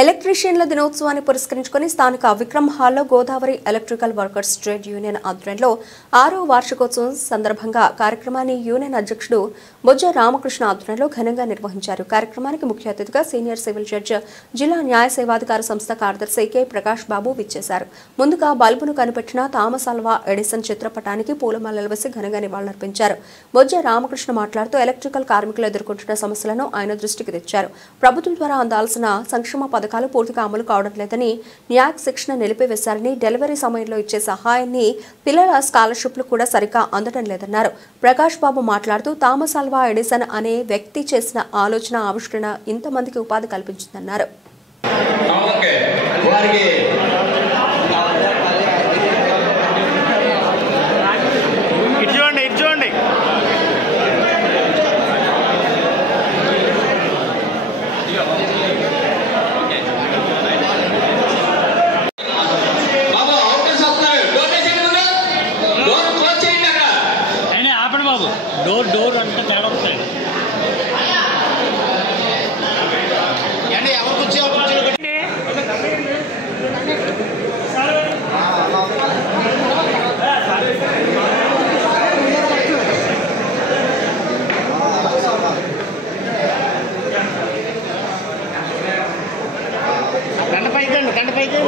ఎలక్ట్రీషియన్ల దినోత్సవాన్ని పురస్కరించుకుని స్థానిక విక్రమ్ హాల్లో Godavari electrical workers trade union ఆధ్వర్యంలో 6వ వార్షికోత్సవం సందర్భంగా కార్యక్రమాన్ని యూనియన్ అధ్యక్షుడు బొజ్జ రామకృష్ణ ఆధ్వర్యంలో ఘనంగా నిర్వహించారు. కార్యక్రమానికి ముఖ్య అతిథిగా సీనియర్ సివిల్ జడ్జి జిల్లా న్యాయ సేవాధికార సంస్థ కార్యదర్శి కె ప్రకాష్ బాబు విచ్చేశారు. ముందుగా బల్బును కనిపెట్టిన థామస్ ఆల్వా ఎడిసన్ చిత్రపటానికి పూలమాలలు వేసి ఘనంగా నివాళులర్పించారు. బొజ్జ రామకృష్ణ మాట్లాడుతూ ఎలక్ట్రికల్ కార్మికులు ఎదుర్కొంటున్న సమస్యలను ఆయన దృష్టికి తెచ్చారు. ప్రభుత్వం ద్వారా అందాల్సిన సంక్షేమ పథకాలు పూర్తిగా అమలు కావడం లేదని, న్యాక్ శిక్షణ నిలిపివేశారని, డెలివరీ సమయంలో ఇచ్చే సహాయాన్ని పిల్లల స్కాలర్షిప్లు కూడా సరిగ్గా అందడం లేదన్నారు. ప్రకాష్ బాబు మాట్లాడుతూ థామస్ ఆల్వా ఎడిసన్ అనే వ్యక్తి చేసిన ఆలోచన ఆవిష్కరణ ఇంతమందికి ఉపాధి కల్పించిందన్నారు. డోర్ అంతా తేడా వస్తాయి. గంట పైకి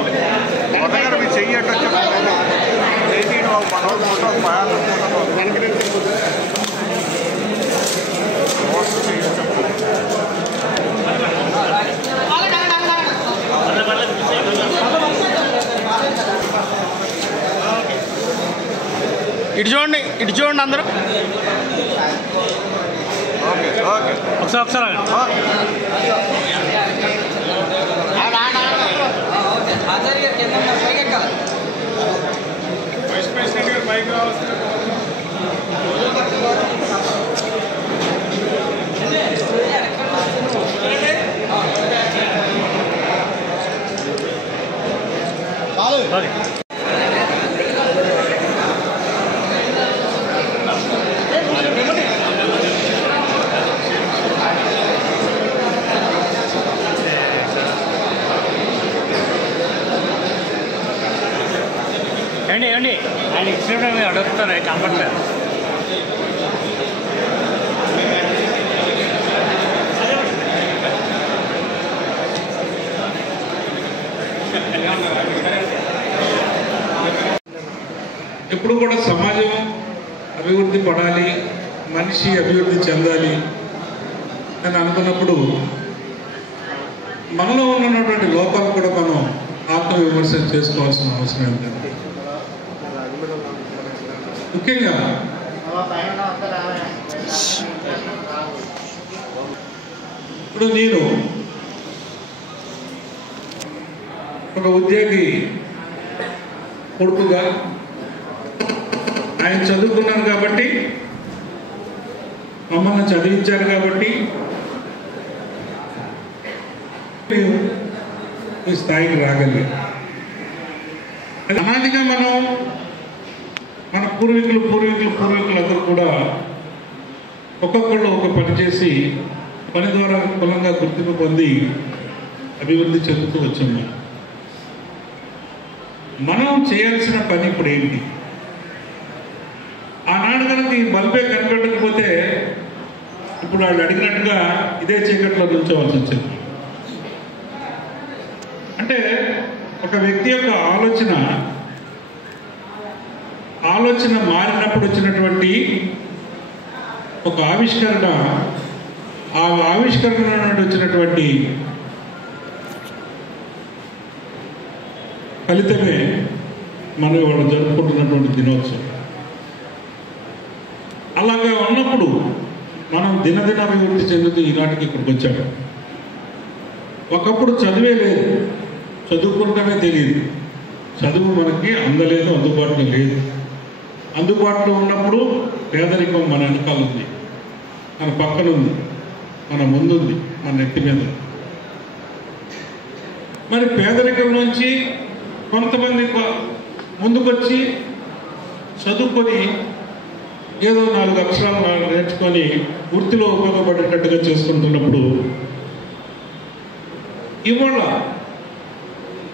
ఇటు చూడండి అందరూ ఒకసారి ఏమండి ఆయన ఇచ్చినప్పుడు మీరు అడుగుతారు కంపట్లేదు. ఎప్పుడు కూడా సమాజం అభివృద్ధి పడాలి, మనిషి అభివృద్ధి చెందాలి అని అనుకున్నప్పుడు మనలో ఉన్నటువంటి లోపాలు కూడా మనం ఆత్మవిమర్శ చేసుకోవాల్సిన అవసరం ఏంటంటే, ముఖ్యంగా ఇప్పుడు నేను ఒక ఉద్యోగి కొడుకుగా ఆయన చదువుకున్నాను కాబట్టి, మమ్మల్ని చదివించారు కాబట్టి ఈ స్థాయికి రాగలిగాం. అనాదిగా మనం మన పూర్వీకులు అందరూ కూడా ఒక్కొక్కళ్ళు ఒక పని చేసి పని ద్వారా కులంగా గుర్తింపు పొంది అభివృద్ధి చెందుతూ వచ్చాము. మనం చేయాల్సిన పని ఇప్పుడు ఏంటి? ఆనాడు కనుక ఈ బల్బే కనిపెట్టకపోతే ఇప్పుడు వాళ్ళు అడిగినట్టుగా ఇదే చీకట్లో నుంచోవలసి వచ్చింది. అంటే ఒక వ్యక్తి యొక్క ఆలోచన మారినప్పుడు వచ్చినటువంటి ఒక ఆవిష్కరణ, ఆ ఆవిష్కరణ నుండి వచ్చినటువంటి ఫలితమే మనం వాళ్ళు జరుపుకుంటున్నటువంటి దినోత్సవం. అలాగా ఉన్నప్పుడు మనం దినదిన అభివృద్ధి చెందుతూ ఈనాటికి ఇక్కడికి వచ్చాము. ఒకప్పుడు చదివే లేదు, చదువుకుంటేనే తెలియదు, చదువు మనకి అందలేదు, అందుబాటులో లేదు. అందుబాటులో ఉన్నప్పుడు పేదరికం మన వెనకాల ఉంది, మన పక్కన ఉంది, మన ముందుంది, మన నెత్తి మీద. మరి పేదరికం నుంచి కొంతమంది ముందుకొచ్చి చదువుకొని ఏదో 4 అక్షరాలు నేర్చుకొని వృత్తిలో ఉపయోగపడేటట్టుగా చేసుకుంటున్నప్పుడు ఇవాళ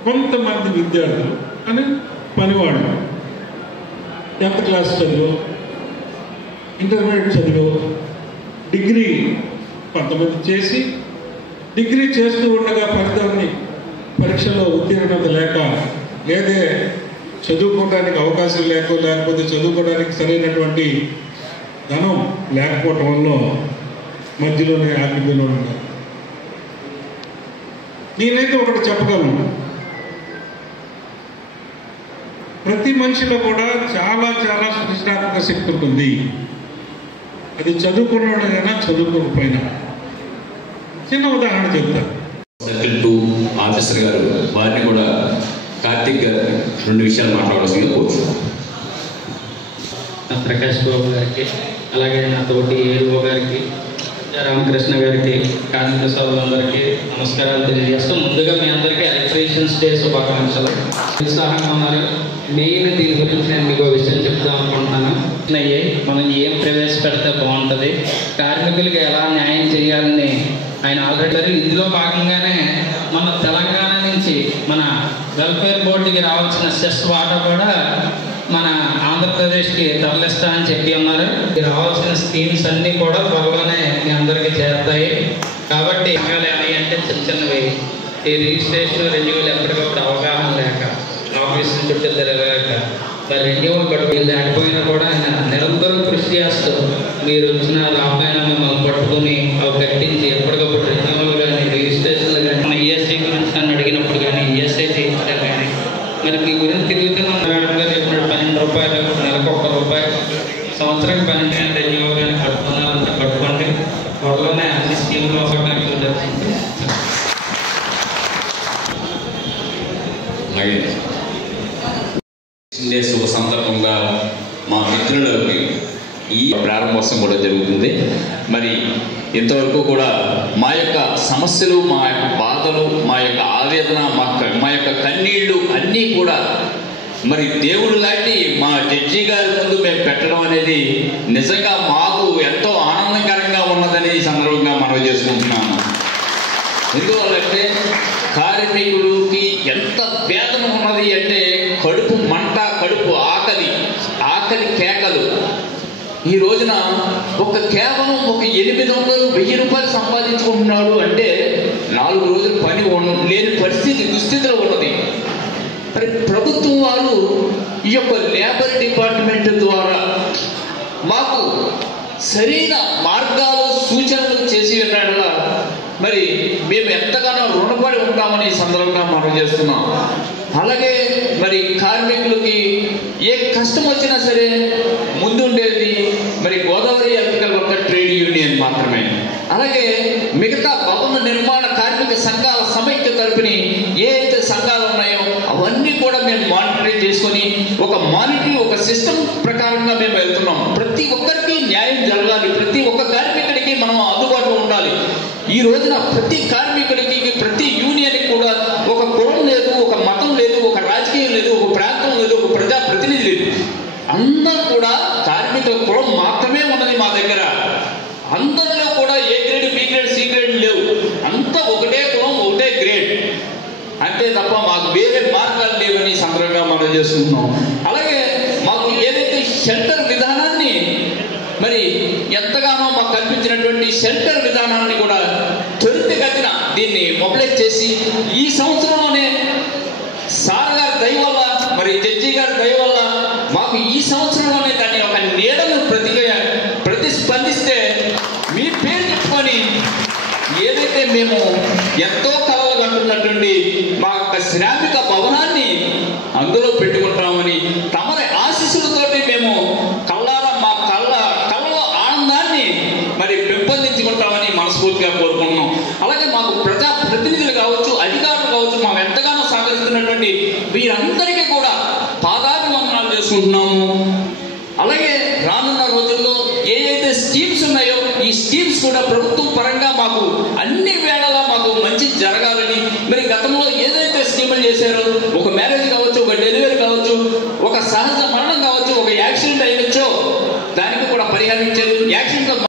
కొంతమంది విద్యార్థులు అని పనివాళ్ళు 10th క్లాస్ చదివో, ఇంటర్మీడియట్ చదివో, డిగ్రీ కొంతమంది చేసి, డిగ్రీ చేస్తూ ఉండగా ఫలితాన్ని పరీక్షలో ఉత్తీర్ణత లేక, లేదే చదువుకోవడానికి అవకాశం లేకపోతే చదువుకోవడానికి సరైనటువంటి ధనం లేకపోవటం వల్ల మధ్యలోనే ఆగిపోయిన ఉన్నారు. నేనైతే ఒకటి చెప్పగలను, ప్రతి మనిషిలో కూడా చాలా చాలా సృజనాత్మక శక్తి ఉంటుంది. అది చదువుకున్నవాడైనా చదువుకోకపోయినా. చిన్న ఉదాహరణ చెప్తాను. సర్కిల్ 2 ఆఫీసర్ గారు వారిని కూడా కార్తిక్ గారు 2 విషయాలు మాట్లాడాల్సిందిగా కోరుతున్నాను. ప్రకాష్ బాబు గారికి, అలాగే నా తోటి ఏడుగో గారికి, రామకృష్ణ గారికి, కార్మిక సోదరులందరికీ నమస్కారాలు తెలియజేస్తూ, ముందుగా మీ అందరికీ ఎలక్ట్రీషియన్స్ డే శుభాకాంక్షలు. ఉత్సాహంగా ఉన్నారు. మెయిన్ దీని గురించి నేను మీకు విషయం చెప్తాం అనుకుంటున్నాను. మనం ఏం ప్రవేశపెడితే బాగుంటుంది, కార్మికులకి ఎలా న్యాయం చేయాలని ఆయన ఆల్రెడీ ఇందులో భాగంగానే మన తెలంగాణ నుంచి మన వెల్ఫేర్ బోర్డుకి రావాల్సిన సెస్ వాటా కూడా మన ఆంధ్రప్రదేశ్కి తరలిస్తామని చెప్పి ఉన్నారు. రావాల్సిన స్కీమ్స్ అన్నీ కూడా త్వరలోనే మీ అందరికీ చేరుతాయి. కాబట్టి ఏమయ్యాయి అంటే చిన్నవి ఈ రిజిస్ట్రేషన్ రెన్యూవల్ ఎప్పటికప్పుడు అవగాహన లేక, ఆఫీస్ చుట్టూ తిరగలేక, రెన్యూవల్ గడుపులు దాటిపోయినా కూడా ఆయన నిరంతరం కృషి చేస్తూ మీరు వచ్చిన లాభాయన మిమ్మల్ని పట్టుకుని అవి కట్టించి ఎప్పటికప్పుడు రెన్యూవల్ కానీ, రిజిస్ట్రేషన్లు కానీ, మన ఈఎస్ఐ గురించి నన్ను అడిగినప్పుడు కానీ, ఈఎస్ఐ చేయించడం కానీ, మరి మీ గురించి తిరిగితే మన మేడం గారు చెప్పినట్టు 12 రూపాయలు, నెలకు 1 రూపాయి, సంవత్సరానికి 12 రెన్యూవల్ కానీ కట్టుకున్నారంటే కట్టుకోండి. త్వరలోనే అన్ని స్కీమ్లు అవడానికి దర్శించి అలాగే శుభ సందర్భంగా మా మిత్రులకి ఈ ప్రారంభోత్సవం కూడా జరుగుతుంది. మరి ఇంతవరకు కూడా మా యొక్క సమస్యలు, మా యొక్క బాధలు, మా యొక్క ఆవేదన, మా యొక్క కన్నీళ్లు అన్నీ కూడా మరి దేవుడు లాంటి మా జడ్జి గారి ముందు మేము పెట్టడం అనేది నిజంగా మాకు ఎంతో ఆనందకరంగా ఉన్నదని ఈ సందర్భంగా మనవి చేసుకుంటున్నాను. ఎందువల్లంటే కార్మికుడికి ఎంత వేదన ఉన్నది అంటే కడుపు మంట, కడుపు ఆకలి కేకలు. ఈ రోజున కేవలం 800-1000 రూపాయలు సంపాదించుకుంటున్నాడు అంటే 4 రోజులు పని లేని దుస్థితిలో ఉన్నది. మరి ప్రభుత్వం వారు ఈ యొక్క లేబర్ డిపార్ట్మెంట్ ద్వారా మాకు సరైన మార్గాలు, సూచనలు చేసి ఉన్నాడలా మరి మేము ఎంతగానో రుణపడి ఉంటామని ఈ సందర్భంగా మనం చేస్తున్నాం. అలాగే మరి కార్మికులకి ఏ కష్టం వచ్చినా సరే ముందుండేది మరి Godavari electrical worker trade union మాత్రమే. అలాగే మిగతా భవన నిర్మాణ కార్మిక సంఘాల సమైక్య తరపుని ఏ అయితే సంఘాలు ఉన్నాయో అవన్నీ కూడా మేము మానిటరింగ్ చేసుకొని ఒక సిస్టమ్ ప్రకారంగా మేము వెళ్తున్నాం. ప్రతి ఒక్కరికి న్యాయం జరగాలి, ప్రతి ఒక్క కార్మికుడికి మనం అందుబాటులో ఉండాలి. ఈ రోజున ప్రతి కార్మికుడికి, ప్రతి యూనియన్కి కూడా ఒక కులం లేదు, ఒక మతం లేదు, ఒక రాజకీయం లేదు, ఒక ప్రాంతం లేదు, ఒక ప్రజా ప్రతినిధి లేదు. అందరూ కూడా కార్మికుల కులం మాత్రమే ఉన్నది మా దగ్గర. అందరిలో కూడా A grade, B grade, C grade లేవు. అంతా ఒకటే కులం, ఒకటే గ్రేడ్, అంతే తప్ప మాకు వేరే మార్గాలు లేవని సందర్భంగా మనం చేసుకుంటున్నాం. అలాగే మాకు ఏదైతే షెల్టర్ విధానాన్ని మరి ఎంతగానో మాకు కల్పించినటువంటి షెల్టర్ విధానాన్ని కూడా త్వరితగతిన దీన్ని మొబిలైజ్ చేసి ఈ సంవత్సరంలోనే సార్ గారి దయ వల్ల, మరి జడ్జి గారి దయ వల్ల మాకు ఈ సంవత్సరంలోనే దాన్ని ఒక నీడను ప్రతిస్పందిస్తే మీ పేరు చెప్పుకొని ఏదైతే మేము ఎంతో కలలు కంటున్నటువంటి మా యొక్క శ్రామిక భవనాన్ని అందులో పెట్టుకుంటామని తమరి ఆశీస్సులతోటి మేము మా కళ్ళలో ఆనందాన్ని మరి పెంపొందించుకుంటామని మనస్ఫూర్తిగా కోరుకుంటున్నాం. అలాగే మాకు ప్రజా ప్రతినిధులు కావచ్చు, అధికారులు కావచ్చు, మాకు ఎంతగానో సహకరిస్తున్నటువంటి వీరందరికీ కూడా పాదాభివందనాలు చేసుకుంటున్నాము. అలాగే రానున్న రోజుల్లో ఏ అయితే స్కీమ్స్ ఉన్నాయో ఈ స్కీమ్స్ కూడా ప్రభుత్వం పరంగా మాకు అన్ని